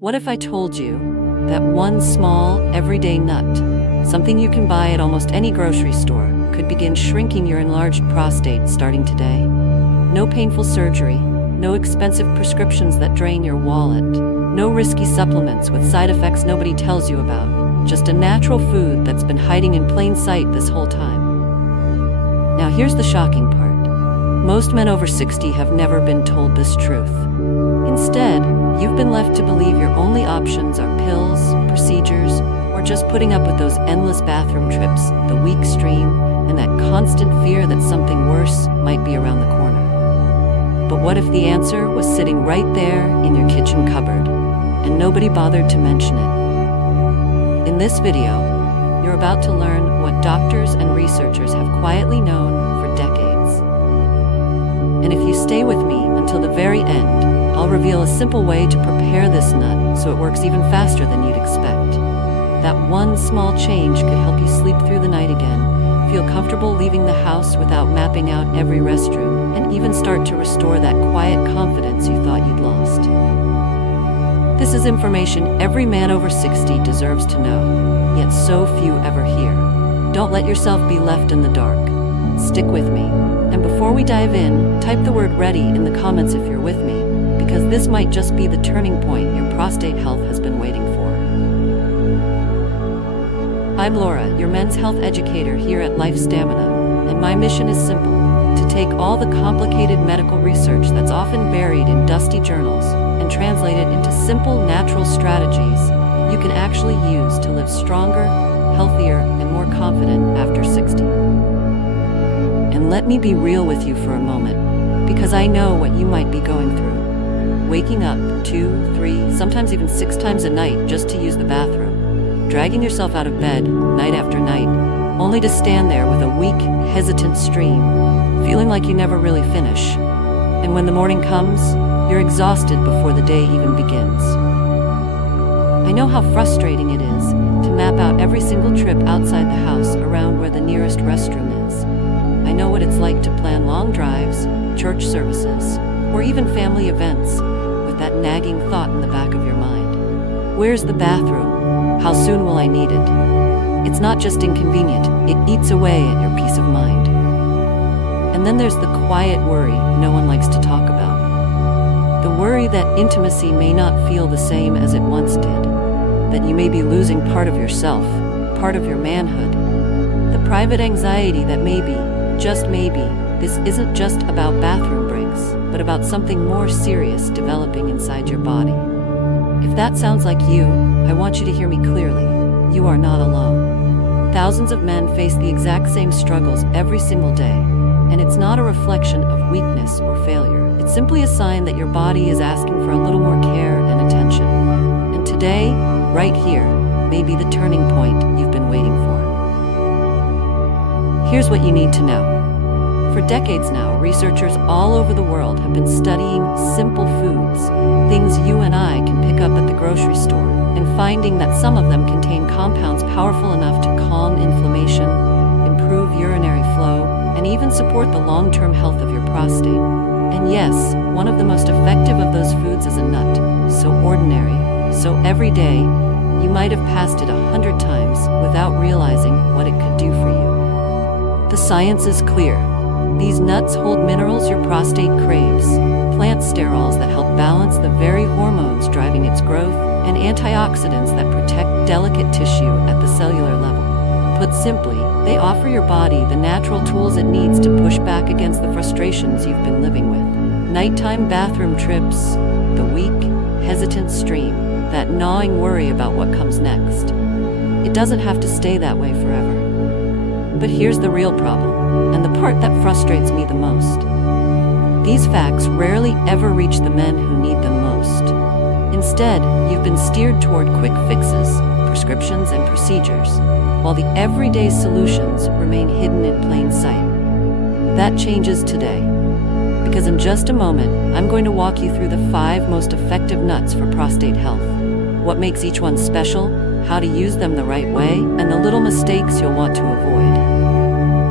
What if I told you that one small, everyday nut, something you can buy at almost any grocery store, could begin shrinking your enlarged prostate starting today? No painful surgery, no expensive prescriptions that drain your wallet, no risky supplements with side effects nobody tells you about, just a natural food that's been hiding in plain sight this whole time. Now here's the shocking part. Most men over 60 have never been told this truth. Instead, you've been left to believe your only options are pills, procedures, or just putting up with those endless bathroom trips, the weak stream, and that constant fear that something worse might be around the corner. But what if the answer was sitting right there in your kitchen cupboard, and nobody bothered to mention it? In this video, you're about to learn what doctors and researchers have quietly known for decades. And if you stay with me until the very end, I'll reveal a simple way to prepare this nut so it works even faster than you'd expect. That one small change could help you sleep through the night again, feel comfortable leaving the house without mapping out every restroom, and even start to restore that quiet confidence you thought you'd lost. This is information every man over 60 deserves to know, yet so few ever hear. Don't let yourself be left in the dark. Stick with me. And before we dive in, type the word READY in the comments if you're with me, because this might just be the turning point your prostate health has been waiting for. I'm Laura, your men's health educator here at Life Stamina, and my mission is simple: to take all the complicated medical research that's often buried in dusty journals and translate it into simple, natural strategies you can actually use to live stronger, healthier, and more confident after 60. And let me be real with you for a moment, because I know what you might be going through. Waking up 2, 3, sometimes even 6 times a night just to use the bathroom. Dragging yourself out of bed night after night, only to stand there with a weak, hesitant stream, feeling like you never really finish. And when the morning comes, you're exhausted before the day even begins. I know how frustrating it is to map out every single trip outside the house around where the nearest restroom is. I know what it's like to plan long drives, church services, or even family events with that nagging thought in the back of your mind. Where's the bathroom? How soon will I need it? It's not just inconvenient, it eats away at your peace of mind. And then there's the quiet worry no one likes to talk about. The worry that intimacy may not feel the same as it once did, that you may be losing part of yourself, part of your manhood. The private anxiety that maybe, just maybe, this isn't just about bathroom breaks, but about something more serious developing inside your body. If that sounds like you, I want you to hear me clearly. You are not alone. Thousands of men face the exact same struggles every single day, and it's not a reflection of weakness or failure. It's simply a sign that your body is asking for a little more care and attention. And today, right here, may be the turning point you've been waiting for. Here's what you need to know. For decades now, researchers all over the world have been studying simple foods, things you and I can pick up at the grocery store, and finding that some of them contain compounds powerful enough to calm inflammation, improve urinary flow, and even support the long-term health of your prostate. And yes, one of the most effective of those foods is a nut, so ordinary, so everyday, you might have passed it 100 times without realizing what it could do for you. The science is clear. These nuts hold minerals your prostate craves, plant sterols that help balance the very hormones driving its growth, and antioxidants that protect delicate tissue at the cellular level. Put simply, they offer your body the natural tools it needs to push back against the frustrations you've been living with. Nighttime bathroom trips, the weak, hesitant stream, that gnawing worry about what comes next. It doesn't have to stay that way forever. But here's the real problem, and the part that frustrates me the most. These facts rarely ever reach the men who need them most. Instead, you've been steered toward quick fixes, prescriptions, and procedures, while the everyday solutions remain hidden in plain sight. That changes today, because in just a moment, I'm going to walk you through the 5 most effective nuts for prostate health, what makes each one special, how to use them the right way, and the little mistakes you'll want to avoid.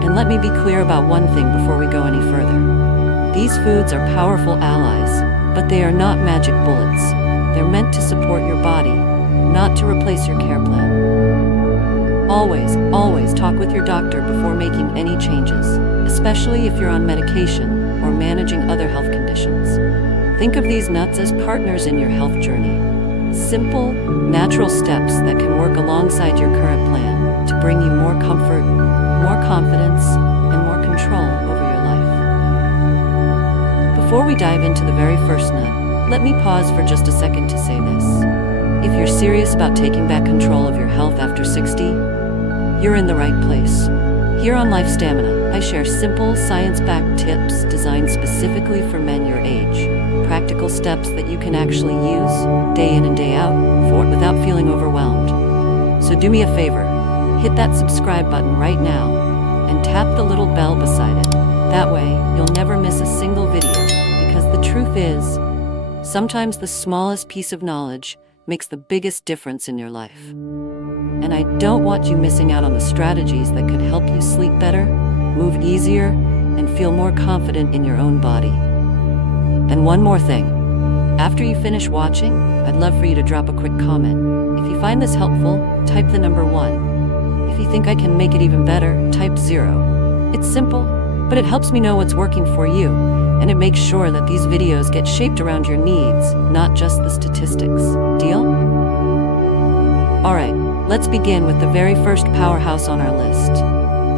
And let me be clear about one thing before we go any further. These foods are powerful allies, but they are not magic bullets. They're meant to support your body, not to replace your care plan. Always talk with your doctor before making any changes, especially if you're on medication or managing other health conditions. Think of these nuts as partners in your health journey. Simple, natural steps that can work alongside your current plan to bring you more comfort, more confidence, and more control over your life. Before we dive into the very first nut, let me pause for just a second to say this. If you're serious about taking back control of your health after 60, you're in the right place. Here on Life Stamina, I share simple, science-backed tips designed specifically for men your age. Practical steps that you can actually use, day in and day out, without feeling overwhelmed. So do me a favor, hit that subscribe button right now, and tap the little bell beside it. That way, you'll never miss a single video, because the truth is, sometimes the smallest piece of knowledge makes the biggest difference in your life. And I don't want you missing out on the strategies that could help you sleep better, move easier, and feel more confident in your own body. And one more thing. After you finish watching, I'd love for you to drop a quick comment. If you find this helpful, type the number 1. If you think I can make it even better, type 0. It's simple, but it helps me know what's working for you, and it makes sure that these videos get shaped around your needs, not just the statistics. Deal? Alright, let's begin with the very first powerhouse on our list,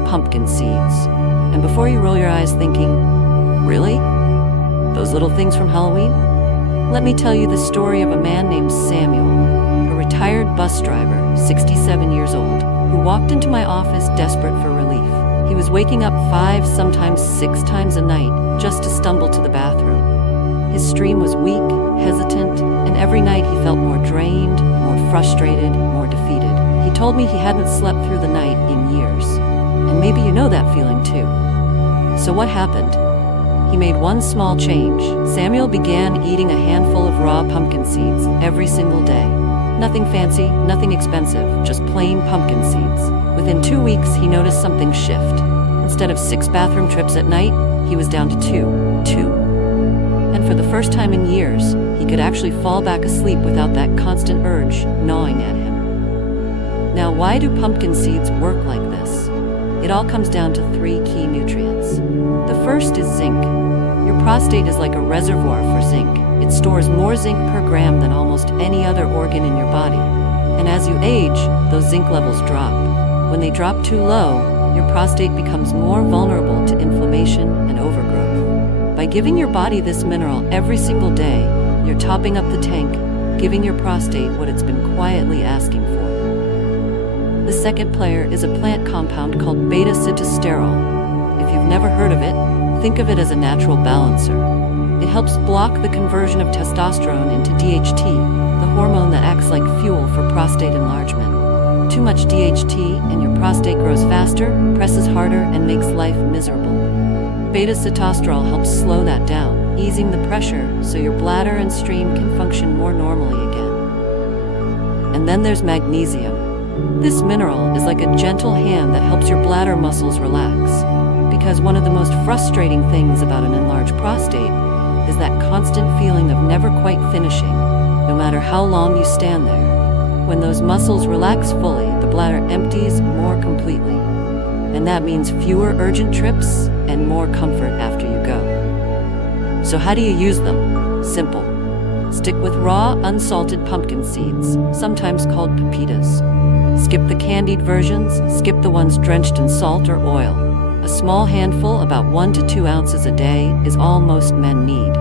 pumpkin seeds. And before you roll your eyes thinking, really? Those little things from Halloween? Let me tell you the story of a man named Samuel, a retired bus driver, 67 years old, who walked into my office desperate for relief. He was waking up 5, sometimes 6 times a night just to stumble to the bathroom. His stream was weak, hesitant, and every night he felt more drained, more frustrated, more defeated. He told me he hadn't slept through the night in years. And maybe you know that feeling too. So what happened? He made one small change. Samuel began eating a handful of raw pumpkin seeds every single day. Nothing fancy, nothing expensive, just plain pumpkin seeds. Within 2 weeks, he noticed something shift. Instead of 6 bathroom trips at night, he was down to 2. And for the first time in years, he could actually fall back asleep without that constant urge gnawing at him. Now, why do pumpkin seeds work like this? It all comes down to 3 key nutrients. The first is zinc. Your prostate is like a reservoir for zinc. It stores more zinc per gram than almost any other organ in your body. And as you age, those zinc levels drop. When they drop too low, your prostate becomes more vulnerable to inflammation and overgrowth. By giving your body this mineral every single day, you're topping up the tank, giving your prostate what it's been quietly asking for. The second player is a plant compound called beta-sitosterol. If you've never heard of it, think of it as a natural balancer. It helps block the conversion of testosterone into DHT, the hormone that acts like fuel for prostate enlargement. Too much DHT and your prostate grows faster, presses harder, and makes life miserable. Beta-sitosterol helps slow that down, easing the pressure so your bladder and stream can function more normally again. And then there's magnesium. This mineral is like a gentle hand that helps your bladder muscles relax. Because one of the most frustrating things about an enlarged prostate is that constant feeling of never quite finishing, no matter how long you stand there. When those muscles relax fully, the bladder empties more completely. And that means fewer urgent trips and more comfort after you go. So how do you use them? Simple. Stick with raw, unsalted pumpkin seeds, sometimes called pepitas. Skip the candied versions, skip the ones drenched in salt or oil. A small handful, about 1 to 2 ounces a day, is all most men need.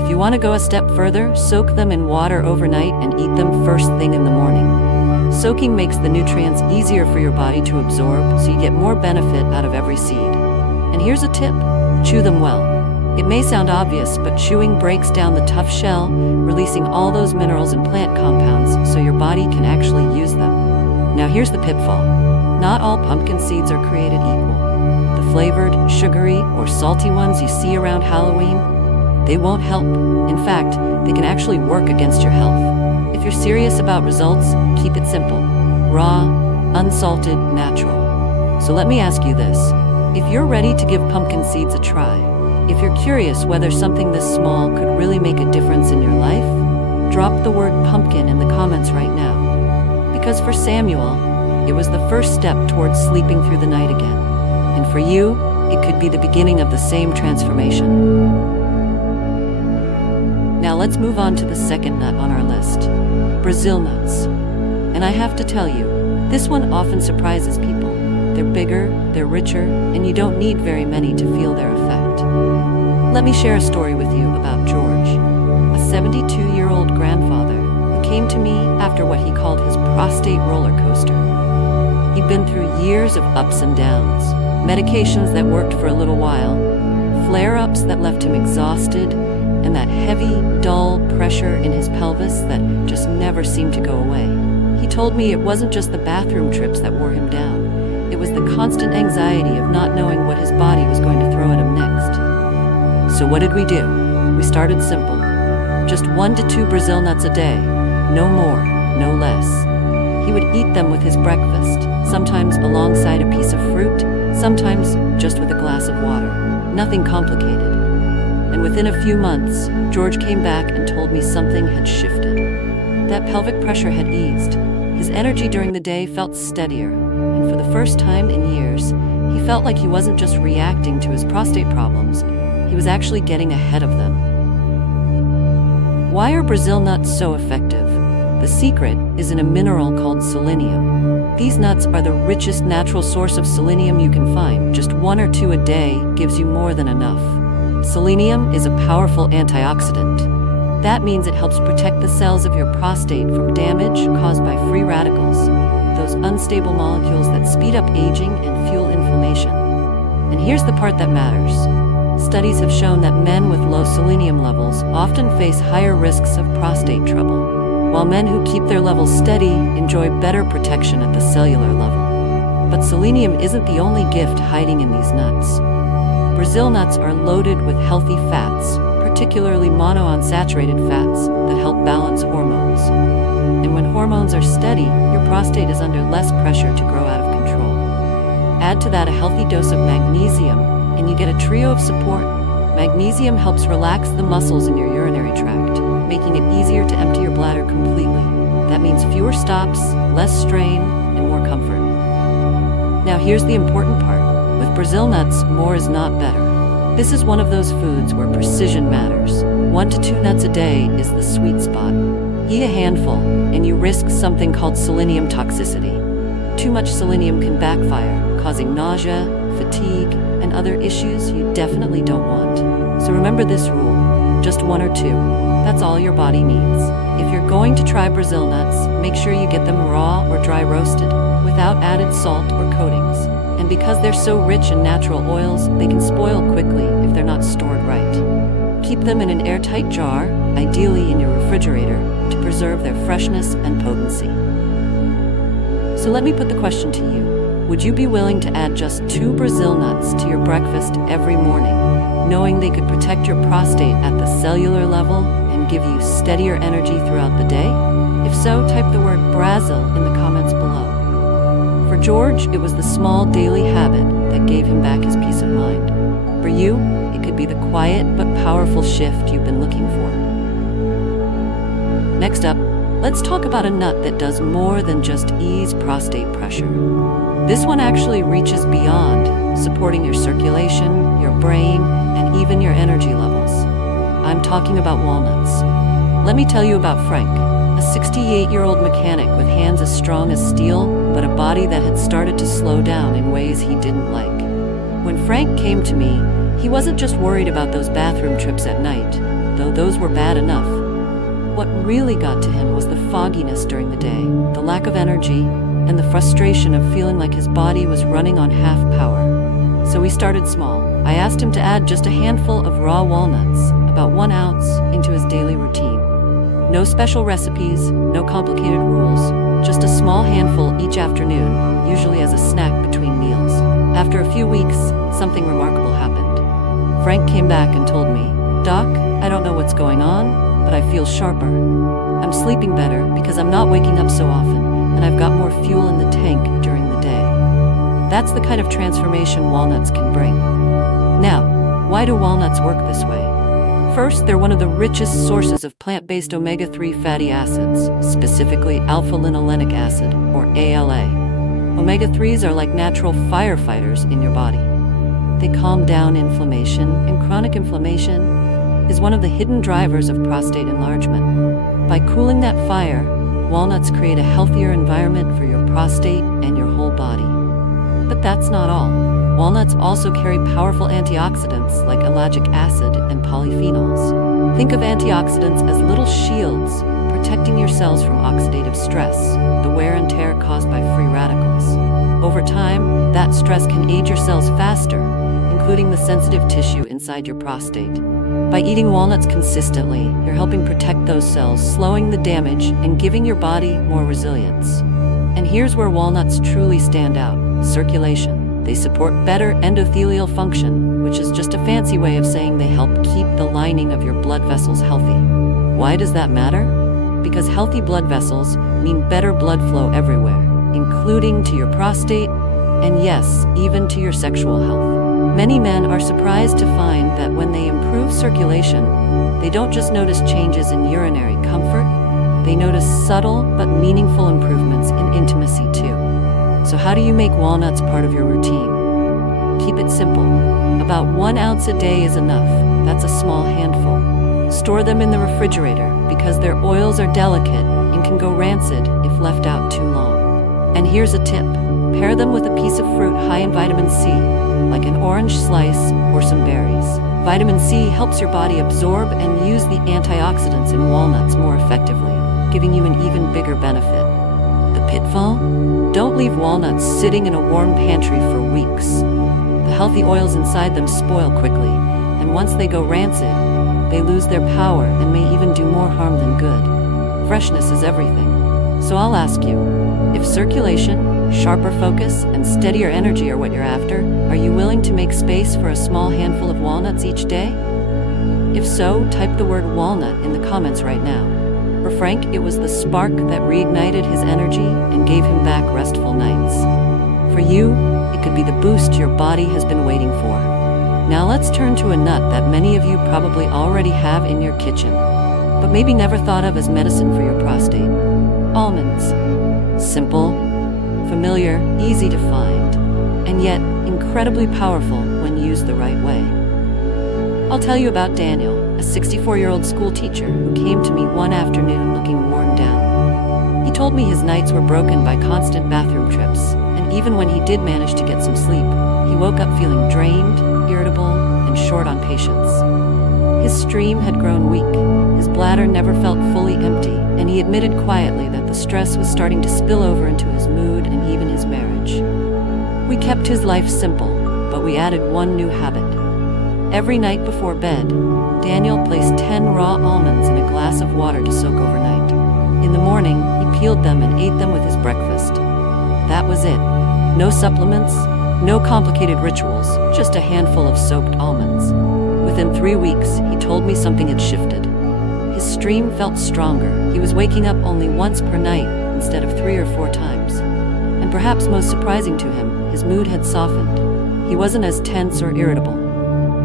If you want to go a step further, soak them in water overnight and eat them first thing in the morning. Soaking makes the nutrients easier for your body to absorb, so you get more benefit out of every seed. And here's a tip: chew them well. It may sound obvious, but chewing breaks down the tough shell, releasing all those minerals and plant compounds so your body can actually use them. Now here's the pitfall. Not all pumpkin seeds are created equal. The flavored, sugary, or salty ones you see around Halloween, they won't help. In fact, they can actually work against your health. If you're serious about results, keep it simple. Raw, unsalted, natural. So let me ask you this. If you're ready to give pumpkin seeds a try, if you're curious whether something this small could really make a difference in your life, drop the word pumpkin in the comments right now. Because for Samuel, it was the first step towards sleeping through the night again. And for you, it could be the beginning of the same transformation. Now let's move on to the second nut on our list, Brazil nuts. And I have to tell you, this one often surprises people. They're bigger, they're richer, and you don't need very many to feel their effect. Let me share a story with you about George, a 72-year-old grandfather who came to me after what he called his prostate roller coaster. He'd been through years of ups and downs, medications that worked for a little while, flare-ups that left him exhausted, and that heavy, dull pressure in his pelvis that just never seemed to go away. He told me it wasn't just the bathroom trips that wore him down. It was the constant anxiety of not knowing what his body was going to throw at him next. So what did we do? We started simple. Just 1 to 2 Brazil nuts a day. No more, no less. He would eat them with his breakfast, sometimes alongside a piece of fruit, sometimes just with a glass of water. Nothing complicated. And within a few months, George came back and told me something had shifted. That pelvic pressure had eased. His energy during the day felt steadier, and for the first time in years, he felt like he wasn't just reacting to his prostate problems, he was actually getting ahead of them. Why are Brazil nuts so effective? The secret is in a mineral called selenium. These nuts are the richest natural source of selenium you can find. Just 1 or 2 a day gives you more than enough. Selenium is a powerful antioxidant. That means it helps protect the cells of your prostate from damage caused by free radicals, those unstable molecules that speed up aging and fuel inflammation. And here's the part that matters. Studies have shown that men with low selenium levels often face higher risks of prostate trouble, while men who keep their levels steady enjoy better protection at the cellular level. But selenium isn't the only gift hiding in these nuts. Brazil nuts are loaded with healthy fats, particularly monounsaturated fats that help balance hormones. And when hormones are steady, your prostate is under less pressure to grow out of control. Add to that a healthy dose of magnesium, and you get a trio of support. Magnesium helps relax the muscles in your urinary tract, making it easier to empty your bladder completely. That means fewer stops, less strain, and more comfort. Now here's the important part. With Brazil nuts, more is not better. This is one of those foods where precision matters. 1 to 2 nuts a day is the sweet spot. Eat a handful, and you risk something called selenium toxicity. Too much selenium can backfire, causing nausea, fatigue, and other issues you definitely don't want. So remember this rule, just 1 or 2. That's all your body needs. If you're going to try Brazil nuts, make sure you get them raw or dry roasted, without added salt or coatings. And because they're so rich in natural oils, they can spoil quickly if they're not stored right. Keep them in an airtight jar, ideally in your refrigerator, to preserve their freshness and potency. So let me put the question to you. Would you be willing to add just 2 Brazil nuts to your breakfast every morning, knowing they could protect your prostate at the cellular level and give you steadier energy throughout the day? If so, type the word Brazil in the comments below. For George, it was the small daily habit that gave him back his peace of mind. For you, it could be the quiet but powerful shift you've been looking for. Next up, let's talk about a nut that does more than just ease prostate pressure. This one actually reaches beyond, supporting your circulation, your brain, and even your energy levels. I'm talking about walnuts. Let me tell you about Frank, a 68-year-old mechanic with hands as strong as steel, but a body that had started to slow down in ways he didn't like. When Frank came to me, he wasn't just worried about those bathroom trips at night, though those were bad enough. What really got to him was the fogginess during the day, the lack of energy, and the frustration of feeling like his body was running on half power. So we started small. I asked him to add just a handful of raw walnuts, about 1 ounce, into his daily routine. No special recipes, no complicated rules, just a small handful each afternoon, usually as a snack between meals. After a few weeks, something remarkable happened. Frank came back and told me, "Doc, I don't know what's going on, but I feel sharper. I'm sleeping better because I'm not waking up so often, and I've got more fuel in the tank during the day." That's the kind of transformation walnuts can bring. Now, why do walnuts work this way? First, they're one of the richest sources of plant-based omega-3 fatty acids, specifically alpha-linolenic acid, or ALA. Omega-3s are like natural firefighters in your body. They calm down inflammation, and chronic inflammation is one of the hidden drivers of prostate enlargement. By cooling that fire, walnuts create a healthier environment for your prostate and your whole body. But that's not all. Walnuts also carry powerful antioxidants like ellagic acid and polyphenols. Think of antioxidants as little shields protecting your cells from oxidative stress, the wear and tear caused by free radicals. Over time, that stress can age your cells faster, including the sensitive tissue inside your prostate. By eating walnuts consistently, you're helping protect those cells, slowing the damage and giving your body more resilience. And here's where walnuts truly stand out: circulation. They support better endothelial function, which is just a fancy way of saying they help keep the lining of your blood vessels healthy. Why does that matter? Because healthy blood vessels mean better blood flow everywhere, including to your prostate, and yes, even to your sexual health. Many men are surprised to find that when they improve circulation, they don't just notice changes in urinary comfort, they notice subtle but meaningful improvements in intimacy too. So how do you make walnuts part of your routine? Keep it simple. About 1 ounce a day is enough. That's a small handful. Store them in the refrigerator because their oils are delicate and can go rancid if left out too long. And here's a tip. Pair them with a piece of fruit high in vitamin C, like an orange slice or some berries. Vitamin C helps your body absorb and use the antioxidants in walnuts more effectively, giving you an even bigger benefit. The pitfall? Don't leave walnuts sitting in a warm pantry for weeks. The healthy oils inside them spoil quickly, and once they go rancid, they lose their power and may even do more harm than good. Freshness is everything. So I'll ask you, if circulation, sharper focus, and steadier energy are what you're after, are you willing to make space for a small handful of walnuts each day? If so, type the word walnut in the comments right now. For Frank, it was the spark that reignited his energy and gave him back restful nights. For you, it could be the boost your body has been waiting for. Now let's turn to a nut that many of you probably already have in your kitchen, but maybe never thought of as medicine for your prostate. Almonds. Simple, familiar, easy to find, and yet incredibly powerful when used the right way. I'll tell you about Daniel, a 64-year-old school teacher who came to me one afternoon looking worn down. He told me his nights were broken by constant bathroom trips, and even when he did manage to get some sleep, he woke up feeling drained, irritable, and short on patience. His stream had grown weak, his bladder never felt fully empty, and he admitted quietly that the stress was starting to spill over into his mood and even his marriage. We kept his life simple, but we added one new habit. Every night before bed, Daniel placed 10 raw almonds in a glass of water to soak overnight. In the morning, he peeled them and ate them with his breakfast. That was it. No supplements, no complicated rituals, just a handful of soaked almonds. Within 3 weeks, he told me something had shifted. His stream felt stronger. He was waking up only once per night instead of 3 or 4 times. And perhaps most surprising to him, his mood had softened. He wasn't as tense or irritable.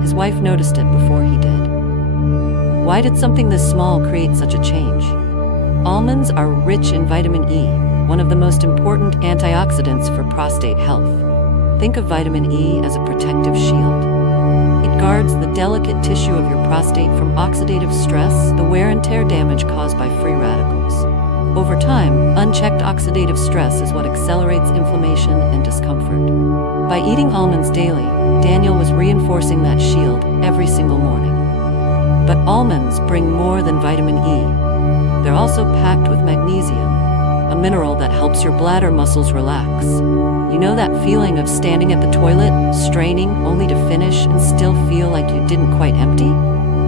His wife noticed it before he did. Why did something this small create such a change? Almonds are rich in vitamin E, one of the most important antioxidants for prostate health. Think of vitamin E as a protective shield. It guards the delicate tissue of your prostate from oxidative stress, the wear and tear damage caused by free radicals. Over time, unchecked oxidative stress is what accelerates inflammation and discomfort. By eating almonds daily, Daniel was reinforcing that shield every single morning. But almonds bring more than vitamin E. They're also packed with magnesium, a mineral that helps your bladder muscles relax. You know that feeling of standing at the toilet, straining only to finish and still feel like you didn't quite empty?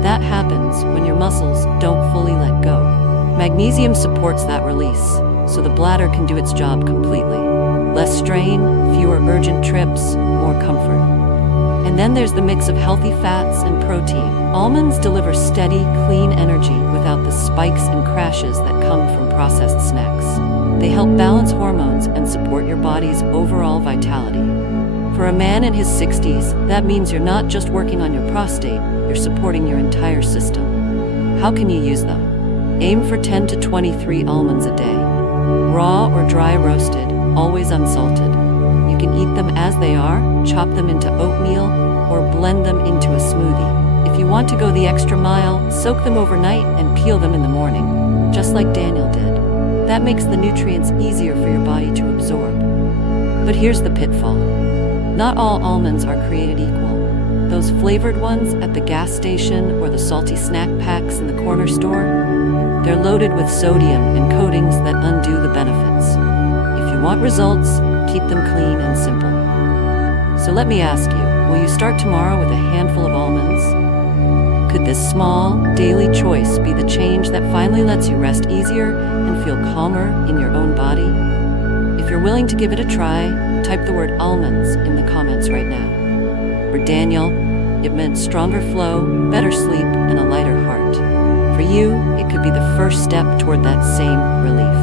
That happens when your muscles don't fully let go. Magnesium supports that release, so the bladder can do its job completely. Less strain, fewer urgent trips, more comfort. And then there's the mix of healthy fats and protein. Almonds deliver steady, clean energy without the spikes and crashes that come from processed snacks. They help balance hormones and support your body's overall vitality. For a man in his 60s, that means you're not just working on your prostate, you're supporting your entire system. How can you use them? Aim for 10 to 23 almonds a day. Raw or dry roasted, always unsalted. You can eat them as they are, chop them into oatmeal, or blend them into a smoothie. If you want to go the extra mile, soak them overnight and peel them in the morning, just like Daniel did. That makes the nutrients easier for your body to absorb. But here's the pitfall. Not all almonds are created equal. Those flavored ones at the gas station or the salty snack packs in the corner store, they're loaded with sodium and coatings that undo the benefits. If you want results, keep them clean and simple. So let me ask you, will you start tomorrow with a handful of almonds? Could this small, daily choice be the change that finally lets you rest easier and feel calmer in your own body? If you're willing to give it a try, type the word almonds in the comments right now. For Daniel, it meant stronger flow, better sleep, and a lighter heart. For you, it could be the first step toward that same relief.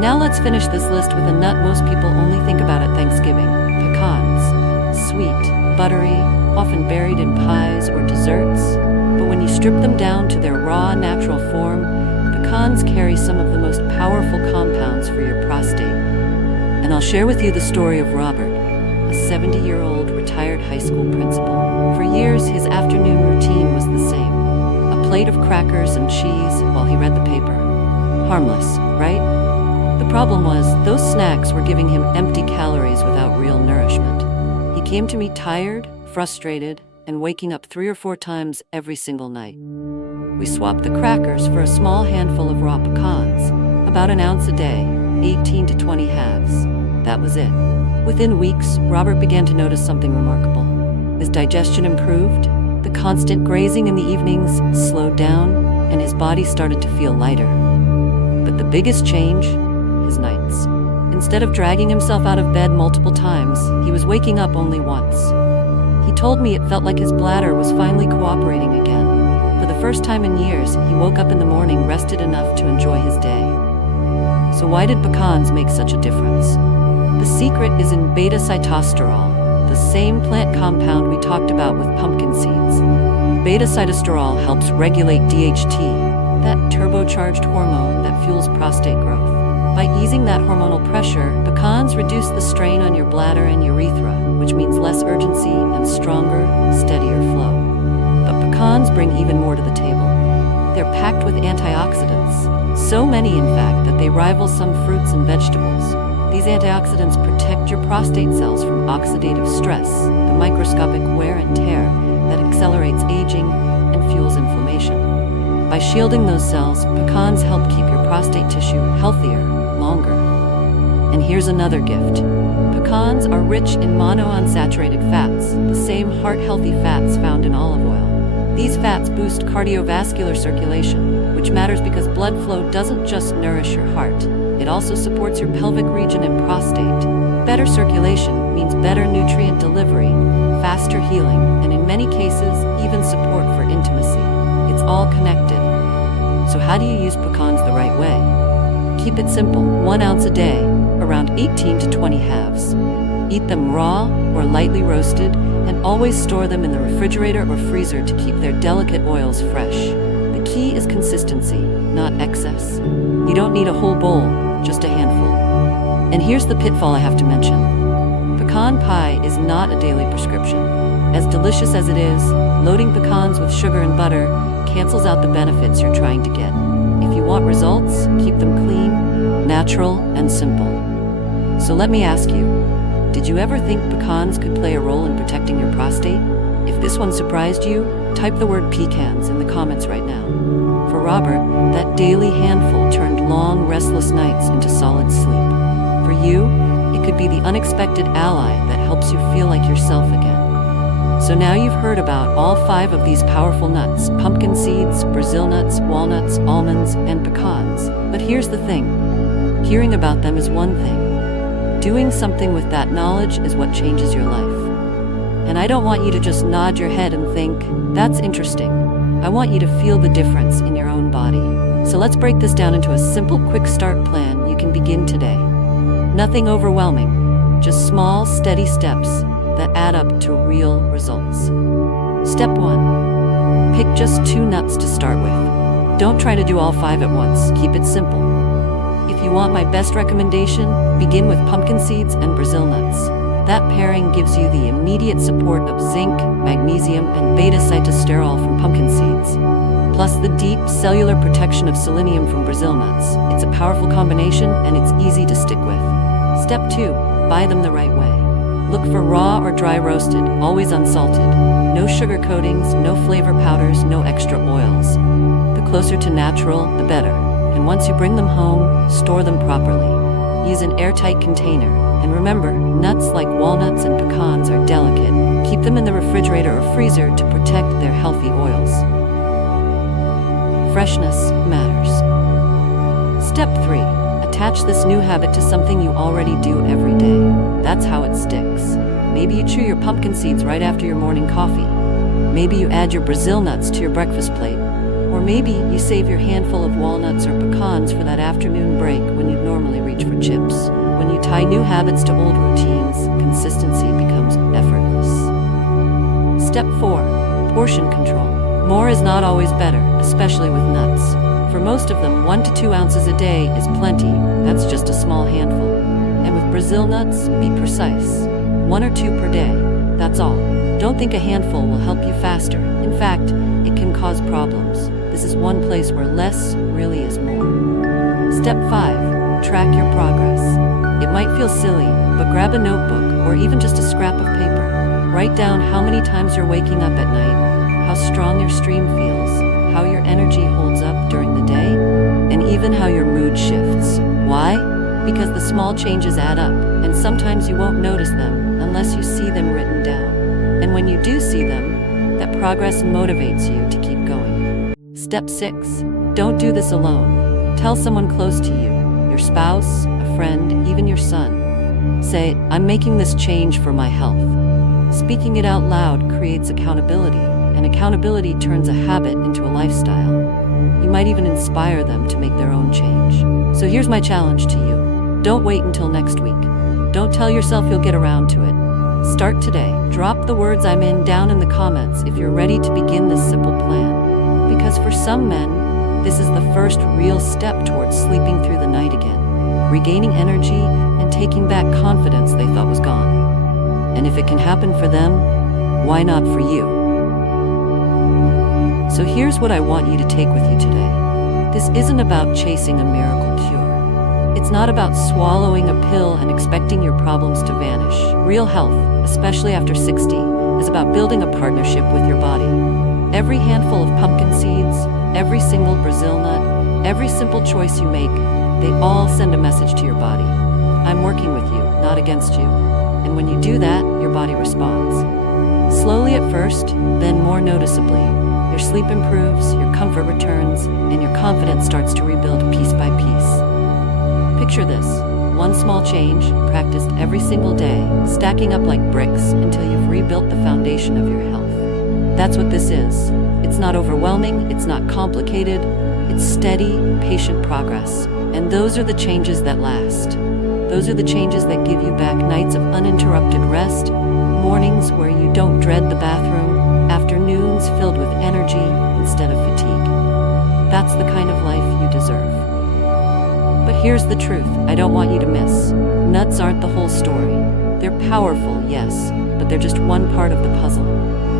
Now let's finish this list with a nut most people only think about at Thanksgiving: pecans. Sweet, buttery, often buried in pies or desserts. But when you strip them down to their raw, natural form, pecans carry some of the most powerful compounds for your prostate. And I'll share with you the story of Robert, a 70-year-old retired high school principal. For years, his afternoon routine was the same: a plate of crackers and cheese while he read the paper. Harmless, right? The problem was, those snacks were giving him empty calories without real nourishment. He came to me tired, frustrated, and waking up 3 or 4 times every single night. We swapped the crackers for a small handful of raw pecans, about an ounce a day, 18 to 20 halves. That was it. Within weeks, Robert began to notice something remarkable. His digestion improved, the constant grazing in the evenings slowed down, and his body started to feel lighter. But the biggest change? His nights. Instead of dragging himself out of bed multiple times, he was waking up only once. He told me it felt like his bladder was finally cooperating again. For the first time in years, he woke up in the morning rested enough to enjoy his day. So why did pecans make such a difference? The secret is in beta-sitosterol, the same plant compound we talked about with pumpkin seeds. Beta-sitosterol helps regulate DHT, that turbocharged hormone that fuels prostate growth. By easing that hormonal pressure, pecans reduce the strain on your bladder and urethra, which means less urgency and stronger, steadier flow. But pecans bring even more to the table. They're packed with antioxidants, so many in fact that they rival some fruits and vegetables. These antioxidants protect your prostate cells from oxidative stress, the microscopic wear and tear that accelerates aging and fuels inflammation. By shielding those cells, pecans help keep your prostate tissue healthier longer. And here's another gift. Pecans are rich in monounsaturated fats, the same heart-healthy fats found in olive oil. These fats boost cardiovascular circulation, which matters because blood flow doesn't just nourish your heart. It also supports your pelvic region and prostate. Better circulation means better nutrient delivery, faster healing, and in many cases, even support for intimacy. It's all connected. So how do you use pecans the right way? Keep it simple, 1 ounce a day, around 18 to 20 halves. Eat them raw or lightly roasted, and always store them in the refrigerator or freezer to keep their delicate oils fresh. The key is consistency, not excess. You don't need a whole bowl, just a handful. And here's the pitfall I have to mention. Pecan pie is not a daily prescription. As delicious as it is, loading pecans with sugar and butter cancels out the benefits you're trying to get. If you want results, keep them clean, natural, and simple. So let me ask you, did you ever think pecans could play a role in protecting your prostate? If this one surprised you, type the word pecans in the comments right now. For Robert, that daily handful turned long, restless nights into solid sleep. For you, it could be the unexpected ally that helps you feel like yourself again. So now you've heard about all 5 of these powerful nuts: pumpkin seeds, Brazil nuts, walnuts, almonds, and pecans. But here's the thing. Hearing about them is one thing. Doing something with that knowledge is what changes your life. And I don't want you to just nod your head and think, that's interesting. I want you to feel the difference in your own body. So let's break this down into a simple, quick start plan you can begin today. Nothing overwhelming, just small, steady steps that add up to real results. Step 1. Pick just 2 nuts to start with. Don't try to do all 5 at once. Keep it simple. If you want my best recommendation, begin with pumpkin seeds and Brazil nuts. That pairing gives you the immediate support of zinc, magnesium, and beta-sitosterol from pumpkin seeds, plus the deep cellular protection of selenium from Brazil nuts. It's a powerful combination and it's easy to stick with. Step 2. Buy them the right way. Look for raw or dry roasted, always unsalted. No sugar coatings, no flavor powders, no extra oils. The closer to natural, the better. And once you bring them home, store them properly. Use an airtight container. And remember, nuts like walnuts and pecans are delicate. Keep them in the refrigerator or freezer to protect their healthy oils. Freshness matters. Step 3. Attach this new habit to something you already do every day. That's how it sticks. Maybe you chew your pumpkin seeds right after your morning coffee. Maybe you add your Brazil nuts to your breakfast plate. Or maybe you save your handful of walnuts or pecans for that afternoon break when you'd normally reach for chips. When you tie new habits to old routines, consistency becomes effortless. Step 4. Portion control. More is not always better, especially with nuts. For most of them, 1 to 2 ounces a day is plenty. That's just a small handful. And with Brazil nuts, be precise. 1 or 2 per day. That's all. Don't think a handful will help you faster. In fact, it can cause problems. This is one place where less really is more. Step 5. Track your progress. It might feel silly, but grab a notebook or even just a scrap of paper. Write down how many times you're waking up at night, how strong your stream feels, how your energy holds up during the day, and even how your mood shifts. Why? Because the small changes add up, and sometimes you won't notice them unless you see them written down. And when you do see them, that progress motivates you to keep going. Step 6. Don't do this alone. Tell someone close to you, your spouse, a friend, even your son. Say, I'm making this change for my health. Speaking it out loud creates accountability, and accountability turns a habit into a lifestyle. You might even inspire them to make their own change. So here's my challenge to you. Don't wait until next week. Don't tell yourself you'll get around to it. Start today. Drop the words "I'm in" down in the comments if you're ready to begin this simple plan. Because for some men, this is the first real step towards sleeping through the night again, regaining energy and taking back confidence they thought was gone. And if it can happen for them, why not for you? So here's what I want you to take with you today. This isn't about chasing a miracle cure. It's not about swallowing a pill and expecting your problems to vanish. Real health, especially after 60, is about building a partnership with your body. Every handful of pumpkin seeds, every single Brazil nut, every simple choice you make, they all send a message to your body. I'm working with you, not against you. And when you do that, your body responds. Slowly at first, then more noticeably. Your sleep improves, your comfort returns, and your confidence starts to rebuild piece by piece. Picture this, one small change, practiced every single day, stacking up like bricks until you've rebuilt the foundation of your health. That's what this is. It's not overwhelming, it's not complicated, it's steady, patient progress. And those are the changes that last. Those are the changes that give you back nights of uninterrupted rest, mornings where you don't dread the bathroom, afternoons filled with energy instead of fatigue. That's the kind of life you deserve. But here's the truth I don't want you to miss. Nuts aren't the whole story. They're powerful, yes, but they're just one part of the puzzle.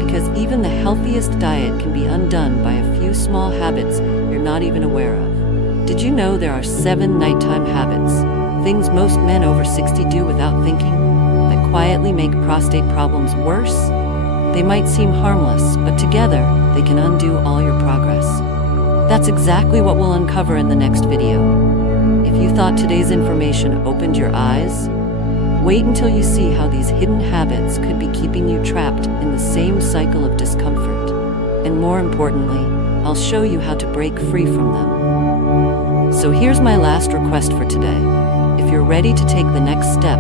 Because even the healthiest diet can be undone by a few small habits you're not even aware of. Did you know there are 7 nighttime habits, things most men over 60 do without thinking, that quietly make prostate problems worse? They might seem harmless, but together they can undo all your progress. That's exactly what we'll uncover in the next video. If you thought today's information opened your eyes, wait until you see how these hidden habits could be keeping you trapped in the same cycle of discomfort. And more importantly, I'll show you how to break free from them. So here's my last request for today. If you're ready to take the next step,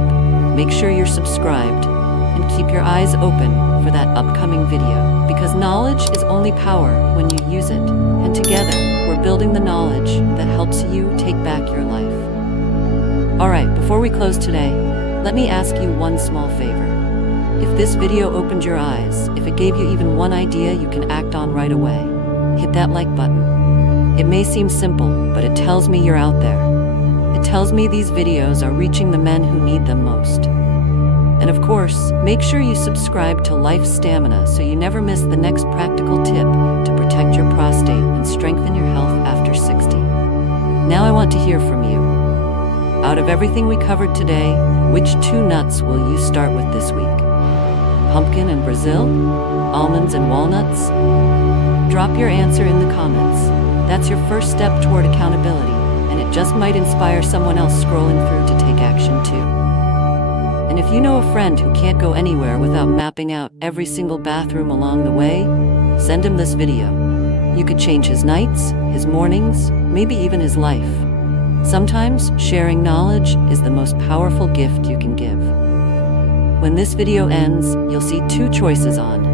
make sure you're subscribed and keep your eyes open for that upcoming video. Because knowledge is only power when you use it. And together, we're building the knowledge that helps you take back your life. Alright, before we close today, let me ask you one small favor. If this video opened your eyes, if it gave you even one idea you can act on right away, hit that like button. It may seem simple, but it tells me you're out there. It tells me these videos are reaching the men who need them most. And of course, make sure you subscribe to Life Stamina so you never miss the next practical tip to protect your prostate and strengthen your health after 60. Now I want to hear from you. Out of everything we covered today, which 2 nuts will you start with this week? Pumpkin and Brazil? Almonds and walnuts? Drop your answer in the comments. That's your first step toward accountability, and it just might inspire someone else scrolling through to take action too. And if you know a friend who can't go anywhere without mapping out every single bathroom along the way, send him this video. You could change his nights, his mornings, maybe even his life. Sometimes sharing knowledge is the most powerful gift you can give. When this video ends, you'll see 2 choices on